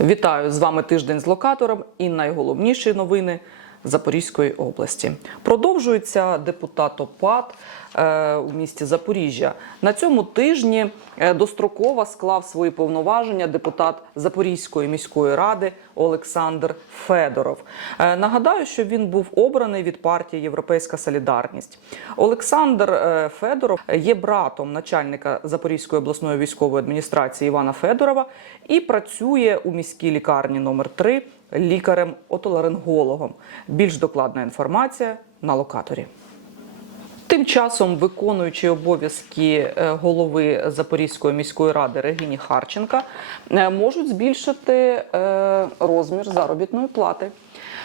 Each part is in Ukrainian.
Вітаю з вами тиждень з локатором і найголовніші новини Запорізької області. Продовжується депутат ОПАД у місті Запоріжжя. На цьому тижні е, достроково склав свої повноваження депутат Запорізької міської ради Олександр Федоров. Е, нагадаю, що він був обраний від партії Європейська Солідарність. Олександр е, Федоров є братом начальника Запорізької обласної військової адміністрації Івана Федорова і працює у міській лікарні номер 3 лікарем-отоларингологом. Більш докладна інформація на локаторі. Тим часом виконуючи обов'язки е, голови Запорізької міської ради Регіні Харченка е, можуть збільшити е, розмір заробітної плати.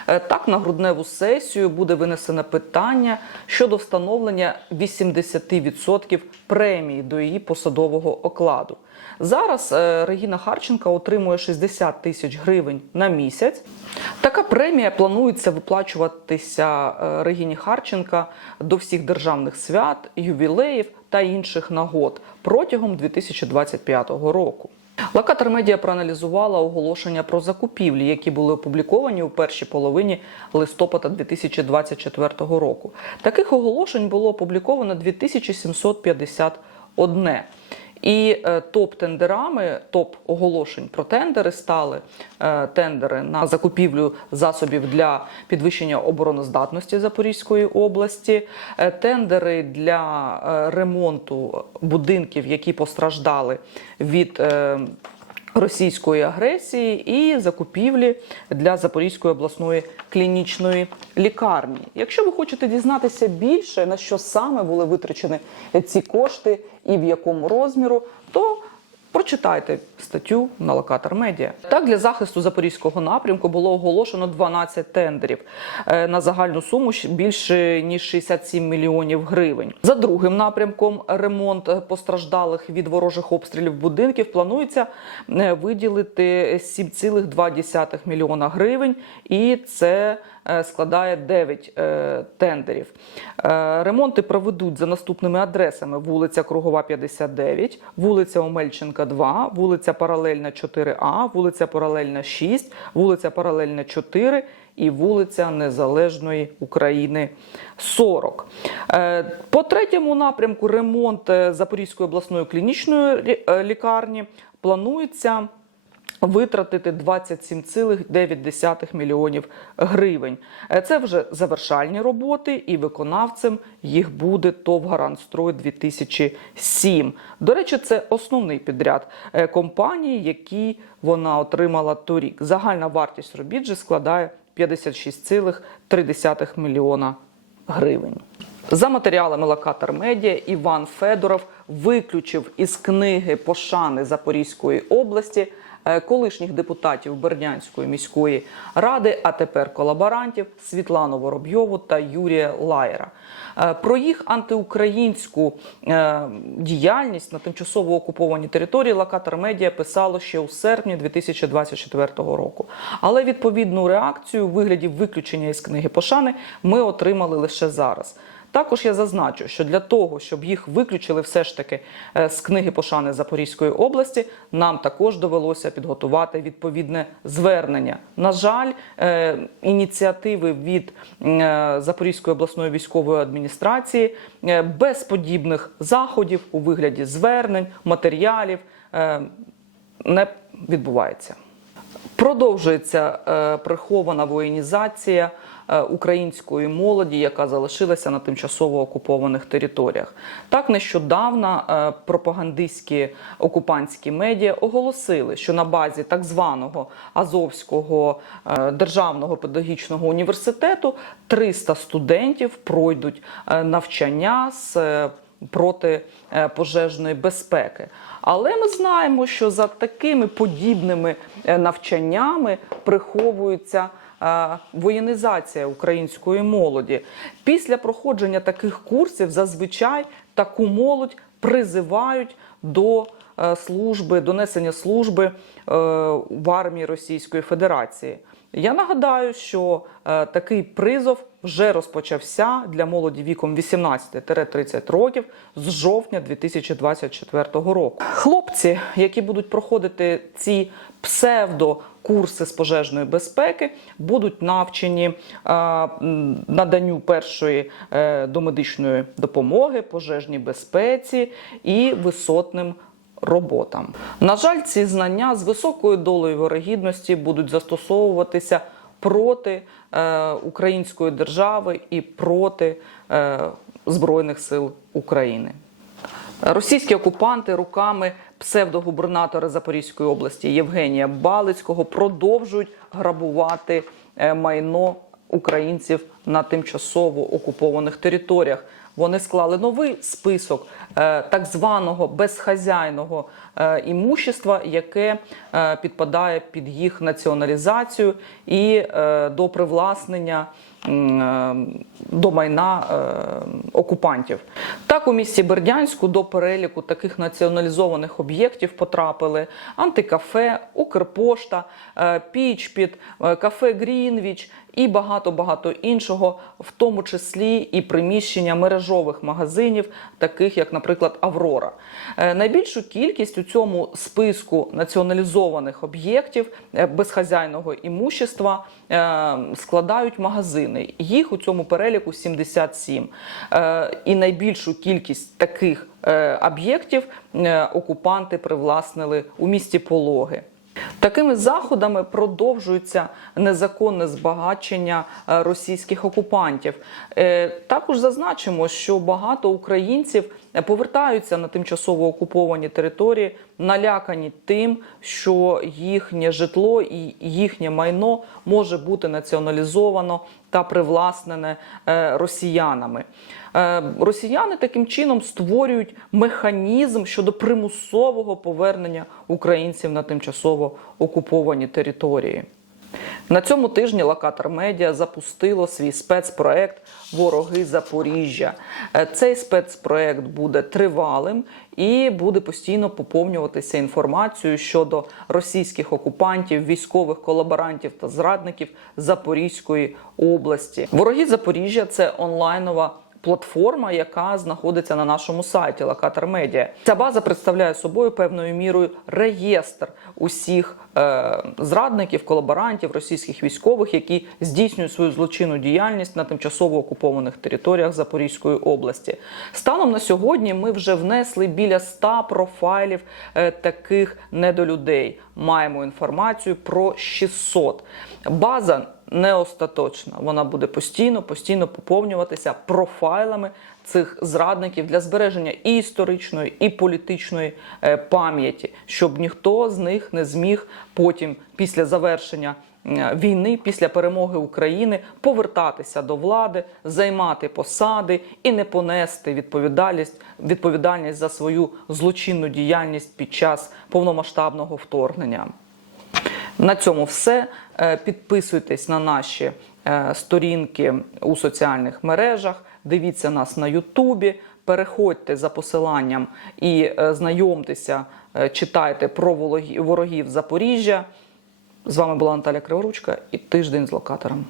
Так, на грудневу сесію буде винесено питання щодо встановлення 80% премії до її посадового окладу. Зараз е, Регіна Харченка отримує 60 тисяч гривень на місяць. Така премія планується виплачуватися е, Регіні Харченка до всіх державних свят, ювілеїв та інших нагод протягом 2025 року. Локатор медіа проаналізувала оголошення про закупівлі, які були опубліковані у першій половині листопада 2024 року. Таких оголошень було опубліковано 2751. І е, топ-тендерами, топ-оголошень про тендери стали е, тендери на закупівлю засобів для підвищення обороноздатності Запорізької області, е, тендери для ремонту будинків, які постраждали від російської агресії і закупівлі для Запорізької обласної клінічної лікарні. Якщо ви хочете дізнатися більше, на що саме були витрачені ці кошти і в якому розміру, то Прочитайте статтю на локатор медіа. Так для захисту запорізького напрямку було оголошено 12 тендерів е, на загальну суму більше ніж 67 мільйонів гривень. За другим напрямком ремонт постраждалих від ворожих обстрілів будинків планується е, виділити 7,2 мільйона гривень, і це е, складає 9 е, тендерів. Ремонти проведуть за наступними адресами: вулиця Кругова, 59, вулиця Омельченка, 2, вулиця Паралельна 4А, вулиця Паралельна 6, вулиця Паралельна 4 і вулиця Незалежної України 40. Е, По третьому напрямку ремонт е, Запорізької обласної клінічної е, лікарні планується витратити 27,9 мільйонів гривень. Е, Це вже завершальні роботи, і виконавцем їх буде ТОВ «Гарантстрой 2007. До речі, це основний підряд е, компанії, які вона отримала торік. Загальна вартість робіт же складає 56,3 мільйона гривень. За матеріалами Локатор Медіа Іван Федоров виключив із книги пошани Запорізької області е, колишніх депутатів Бердянської міської ради, а тепер колаборантів Світлану Воробйову та Юрія Лаєра. Е, Про їх антиукраїнську е, діяльність на тимчасово окупованій території Локатор Медіа писало ще у серпні 2024 року. Але відповідну реакцію у вигляді виключення із книги пошани ми отримали лише зараз. Також я зазначу, що для того, щоб їх виключили все ж таки е, з книги пошани Запорізької області, нам також довелося підготувати відповідне звернення. На жаль, е, ініціативи від е, Запорізької обласної військової адміністрації без подібних заходів у вигляді звернень, матеріалів не відбувається. Продовжується е, прихована воєнізація е, української молоді, яка залишилася на тимчасово окупованих територіях. Так нещодавно е, пропагандистські окупантські медіа оголосили, що на базі так званого Азовського е, державного педагогічного університету 300 студентів пройдуть е, навчання з е, протипожежної безпеки. Але ми знаємо, що за такими подібними е, навчаннями приховується е, воєнізація української молоді. Після проходження таких курсів зазвичай таку молодь призивають до служби, до несення служби в армії Російської Федерації. Я нагадаю, що е, такий призов вже розпочався для молоді віком 18-30 років з жовтня 2024 року. Хлопці, які будуть проходити ці псевдокурси з пожежної безпеки, будуть навчені е, наданню першої е, домедичної допомоги, пожежній безпеці і висотним роботам. На жаль, ці знання з високою долею вирогідності будуть застосовуватися проти е, української держави і проти е, Збройних сил України. Російські окупанти руками псевдогубернатора Запорізької області Євгенія Балицького продовжують грабувати е, майно українців на тимчасово окупованих територіях. Вони склали новий список е, так званого безхазяйного е, імущества, яке е, підпадає під їх націоналізацію і до привласнення до майна е, окупантів. Так, у місті Бердянську до переліку таких націоналізованих об'єктів потрапили антикафе, Укрпошта, е, Пічпіт, е, кафе Грінвіч і багато-багато іншого, в тому числі і приміщення мережових магазинів, таких як, наприклад, Аврора. Е, Найбільшу кількість у цьому списку націоналізованих об'єктів е, безхазяйного імущества е, складають магазини. Їх у цьому переліку 77. Е, І найбільшу кількість таких е, об'єктів е, окупанти привласнили у місті Пологи. Такими заходами продовжується незаконне збагачення російських окупантів. Також зазначимо, що багато українців повертаються на тимчасово окуповані території, налякані тим, що їхнє житло і їхнє майно може бути націоналізовано та привласнене е, росіянами. Е, Росіяни таким чином створюють механізм щодо примусового повернення українців на тимчасово окуповані території. На цьому тижні Локатор Медіа запустило свій спецпроект Вороги Запоріжжя. Е, Цей спецпроект буде тривалим і буде постійно поповнюватися інформацією щодо російських окупантів, військових колаборантів та зрадників Запорізької області. Вороги Запоріжжя це онлайнова платформа, яка знаходиться на нашому сайті Локатор Медіа. Ця база представляє собою певною мірою реєстр усіх е, зрадників, колаборантів, російських військових, які здійснюють свою злочинну діяльність на тимчасово окупованих територіях Запорізької області. Станом на сьогодні ми вже внесли біля 100 профайлів е, таких недолюдей. Маємо інформацію про 600. База не остаточна. Вона буде постійно, постійно поповнюватися профайлами цих зрадників для збереження і історичної, і політичної е, пам'яті, щоб ніхто з них не зміг потім, після завершення е, війни, після перемоги України, повертатися до влади, займати посади і не понести відповідальність, відповідальність за свою злочинну діяльність під час повномасштабного вторгнення. На цьому все. Е, Підписуйтесь на наші е, сторінки у соціальних мережах, дивіться нас на Ютубі, переходьте за посиланням і е, знайомтеся, читайте про ворогів Запоріжжя. З вами була Наталя Криворучка і тиждень з локатором.